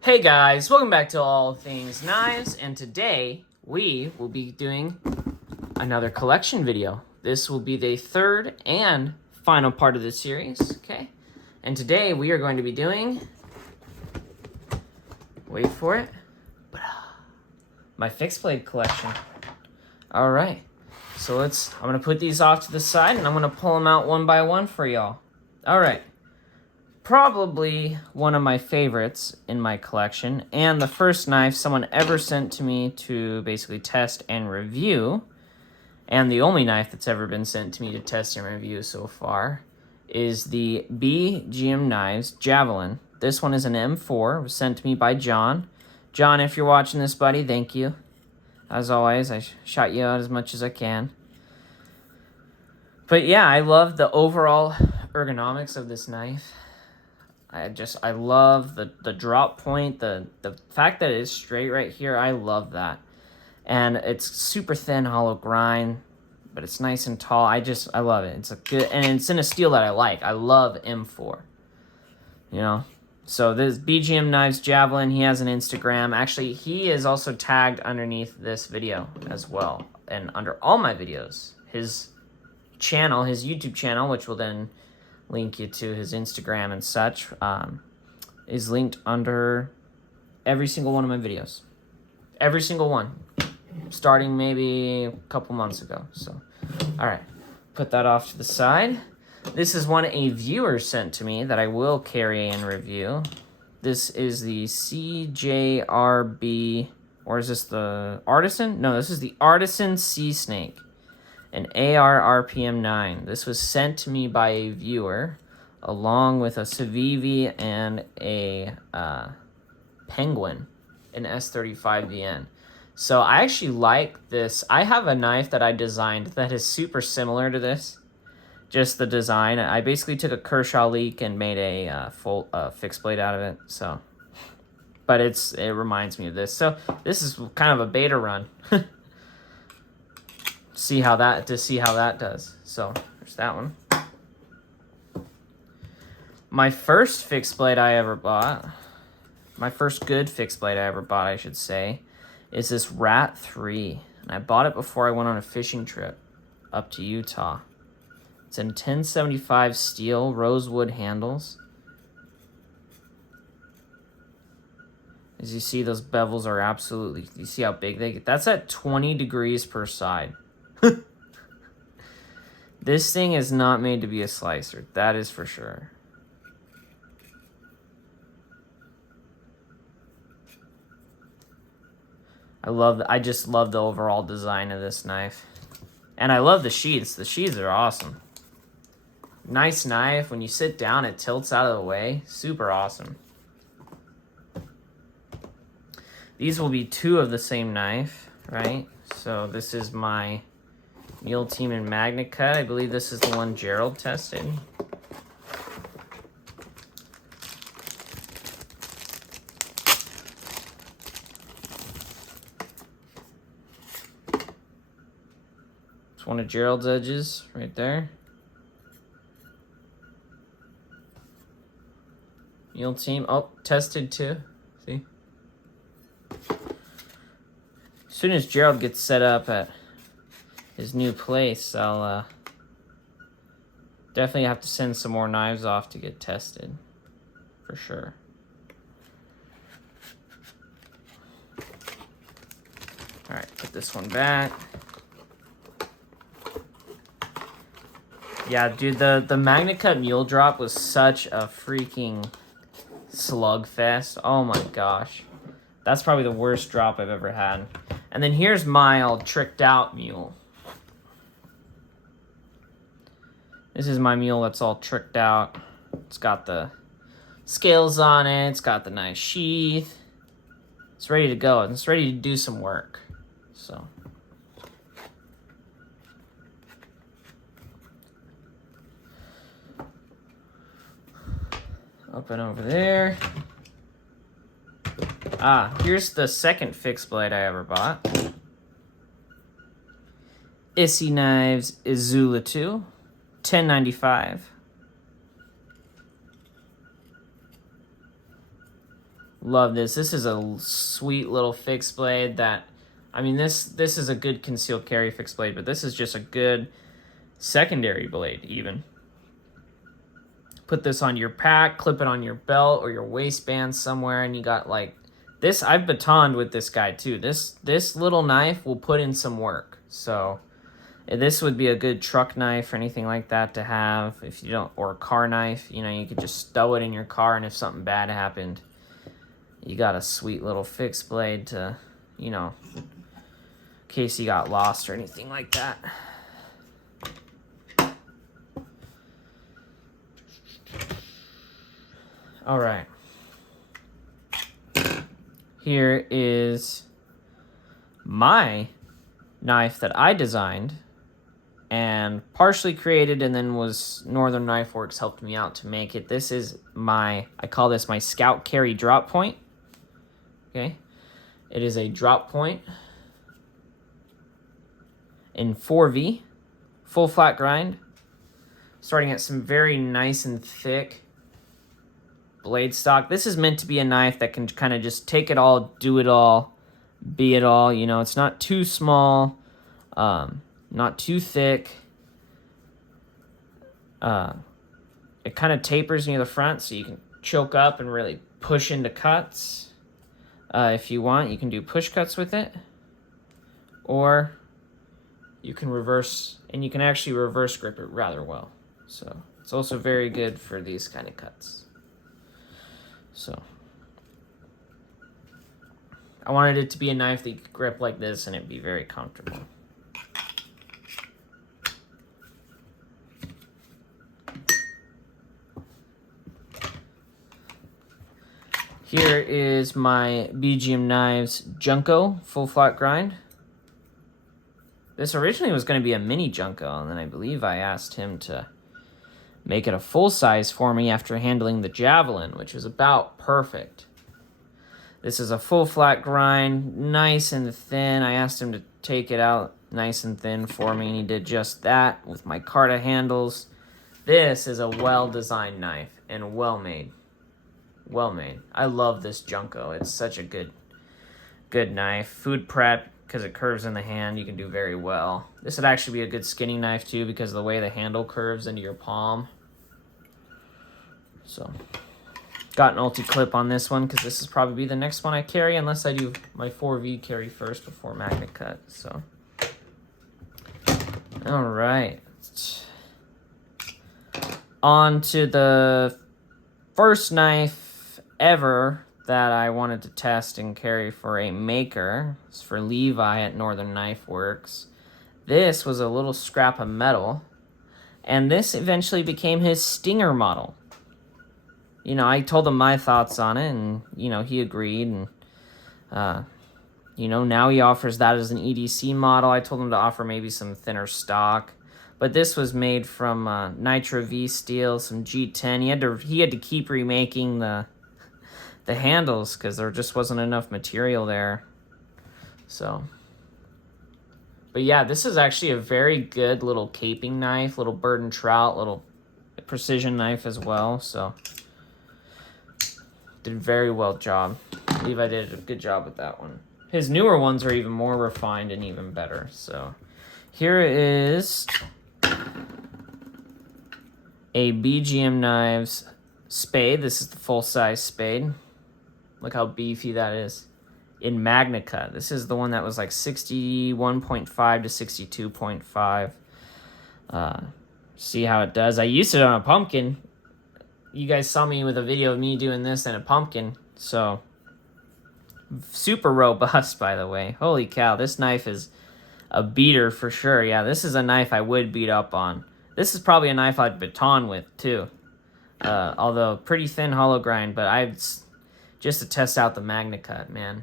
Hey guys, welcome back to All Things Knives, and today we will be doing another collection video. This will be the third and final part of this series, okay? And today we are going to be doing, wait for it, my fixed blade collection. All right, so I'm gonna put these off to the side and I'm gonna pull them out one by one for y'all. All right. Probably one of my favorites in my collection, and the first knife someone ever sent to me to basically test and review, and the only knife that's ever been sent to me to test and review so far, is the BGM Knives Javelin. This one is an M4. It was sent to me by John. John, if you're watching this, buddy, thank you. As always, I shot you out as much as I can. But yeah, I love the overall ergonomics of this knife. I love the drop point, the fact that it is straight right here. I love that. And it's super thin hollow grind, but it's nice and tall. I love it. It's a good, and it's in a steel that I like. I love M4. You know? So this BGM Knives Javelin, he has an Instagram. Actually, he is also tagged underneath this video as well. And under all my videos, his channel, his YouTube channel, which will then link you to his Instagram and such, is linked under every single one of my videos. Every single one. Starting maybe a couple months ago. So, alright. Put that off to the side. This is one a viewer sent to me that I will carry and review. This is the CJRB, or is this the Artisan? No, this is the Artisan Sea Snake. An AR RPM 9. This was sent to me by a viewer, along with a Civivi and a Penguin, an S35VN. So I actually like this. I have a knife that I designed that is super similar to this. Just the design. I basically took a Kershaw leak and made a full fixed blade out of it. So, but it reminds me of this. So this is kind of a beta run. see how that does. So there's that one. My first fixed blade I ever bought, my first good fixed blade I ever bought, I should say, is this Rat 3. And I bought it before I went on a fishing trip up to Utah. It's in 1075 steel, rosewood handles. As you see, those bevels are absolutely, you see how big they get? That's at 20 degrees per side. This thing is not made to be a slicer, that is for sure. I just love the overall design of this knife. And I love the sheaths. The sheaths are awesome. Nice knife. When you sit down, it tilts out of the way. Super awesome. These will be two of the same knife, right? So this is my Mule Team and Magnet Cut. I believe this is the one Gerald tested. It's one of Gerald's edges right there. Mule Team, oh, tested too. See? As soon as Gerald gets set up at his new place, I'll definitely have to send some more knives off to get tested, for sure. All right, put this one back. Yeah, dude, the Magnet Cut Mule Drop was such a freaking slugfest. Oh my gosh. That's probably the worst drop I've ever had. And then here's my all tricked out mule. This is my mule that's all tricked out. It's got the scales on it. It's got the nice sheath. It's ready to go. And it's ready to do some work. So. Up and over there. Here's the second fixed blade I ever bought. Issy Knives Izula 2, 1095. Love this. This is a sweet little fixed blade that, I mean, this is a good concealed carry fixed blade, but this is just a good secondary blade even. Put this on your pack, clip it on your belt or your waistband somewhere, and you got like this. I've batoned with this guy too. This little knife will put in some work. So this would be a good truck knife or anything like that to have if you don't, or a car knife. You know, you could just stow it in your car, and if something bad happened, you got a sweet little fixed blade to, you know, in case you got lost or anything like that. All right. Here is my knife that I designed and partially created, and then was Northern Knife Works helped me out to make it. This is I call this my Scout Carry drop point. Okay. It is a drop point in 4V, full flat grind, starting at some very nice and thick blade stock. This is meant to be a knife that can kind of just take it all, do it all, be it all. You know, it's not too small, not too thick. It kind of tapers near the front, so you can choke up and really push into cuts. If you want, you can do push cuts with it, or you can reverse, and you can actually reverse grip it rather well. So it's also very good for these kind of cuts. So I wanted it to be a knife that you could grip like this and it'd be very comfortable. Here is my BGM Knives Junko full flat grind. This originally was going to be a mini Junko, and then I believe I asked him to make it a full size for me after handling the Javelin, which is about perfect. This is a full flat grind, nice and thin. I asked him to take it out nice and thin for me, and he did just that with my Carta handles. This is a well-designed knife and well-made. Well-made. I love this Junko. It's such a good knife. Food prep, because it curves in the hand, you can do very well. This would actually be a good skinning knife too, because of the way the handle curves into your palm. So, got an ulti clip on this one, because this is probably the next one I carry, unless I do my 4V carry first before magnet cut. So, all right. On to the first knife ever that I wanted to test and carry for a maker. It's for Levi at Northern Knife Works. This was a little scrap of metal, and this eventually became his Stinger model. You know, I told him my thoughts on it, and, you know, he agreed, and, you know, now he offers that as an EDC model. I told him to offer maybe some thinner stock, but this was made from Nitro V steel, some G10. He had to keep remaking the handles because there just wasn't enough material there. So, but yeah, this is actually a very good little caping knife, little bird and trout, little precision knife as well. So, did a very well job. Levi did a good job with that one. His newer ones are even more refined and even better. So, here is a BGM Knives spade. This is the full-size spade. Look how beefy that is. In Magna Cut. This is the one that was like 61.5 to 62.5. See how it does. I used it on a pumpkin. You guys saw me with a video of me doing this and a pumpkin. So, super robust, by the way. Holy cow, this knife is a beater for sure. Yeah, this is a knife I would beat up on. This is probably a knife I'd baton with, too. Although, pretty thin hollow grind, but just to test out the Magna Cut, man.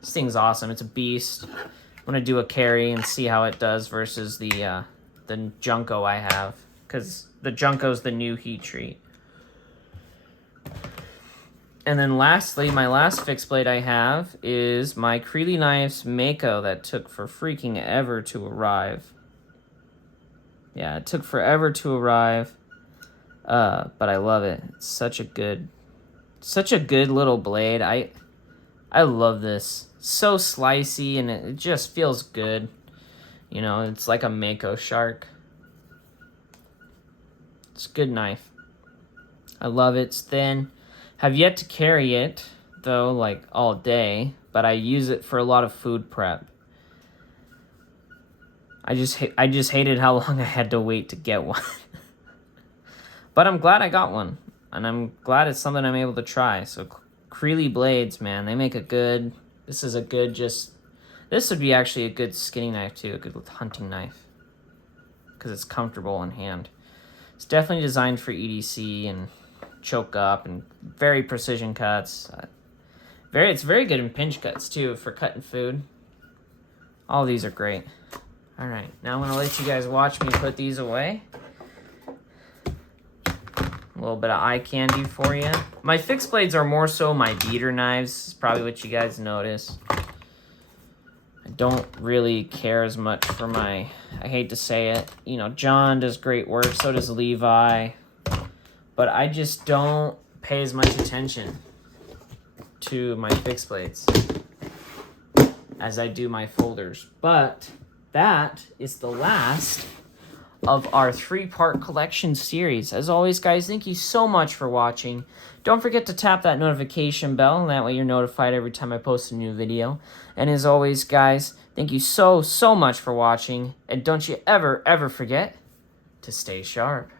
This thing's awesome. It's a beast. I'm going to do a carry and see how it does versus the Junko I have, because the Junko's the new heat treat. And then lastly, my last fixed blade I have is my Creeley Knives Mako that took for freaking ever to arrive. Yeah, it took forever to arrive, but I love it. It's such a good Such a good little blade. I love this. So slicey, and it just feels good. You know, it's like a mako shark. It's a good knife. I love it. It's thin. Have yet to carry it, though, like all day, but I use it for a lot of food prep. I just hated how long I had to wait to get one. But I'm glad I got one, and I'm glad it's something I'm able to try. So Creeley blades, man, they make a good, this is a good this would be actually a good skinning knife too, a good hunting knife, because it's comfortable in hand. It's definitely designed for EDC and choke up and very precision cuts. It's very good in pinch cuts too for cutting food. All these are great. All right, now I'm gonna let you guys watch me put these away. A little bit of eye candy for you. My fixed blades are more so my beater knives. Is probably what you guys notice. I don't really care as much for my, I hate to say it, you know, John does great work, so does Levi, but I just don't pay as much attention to my fixed blades as I do my folders. But that is the last of our 3-part collection series. As always, guys, thank you so much for watching. Don't forget to tap that notification bell, and that way you're notified every time I post a new video. And as always, guys, thank you so much for watching, and don't you ever forget to stay sharp.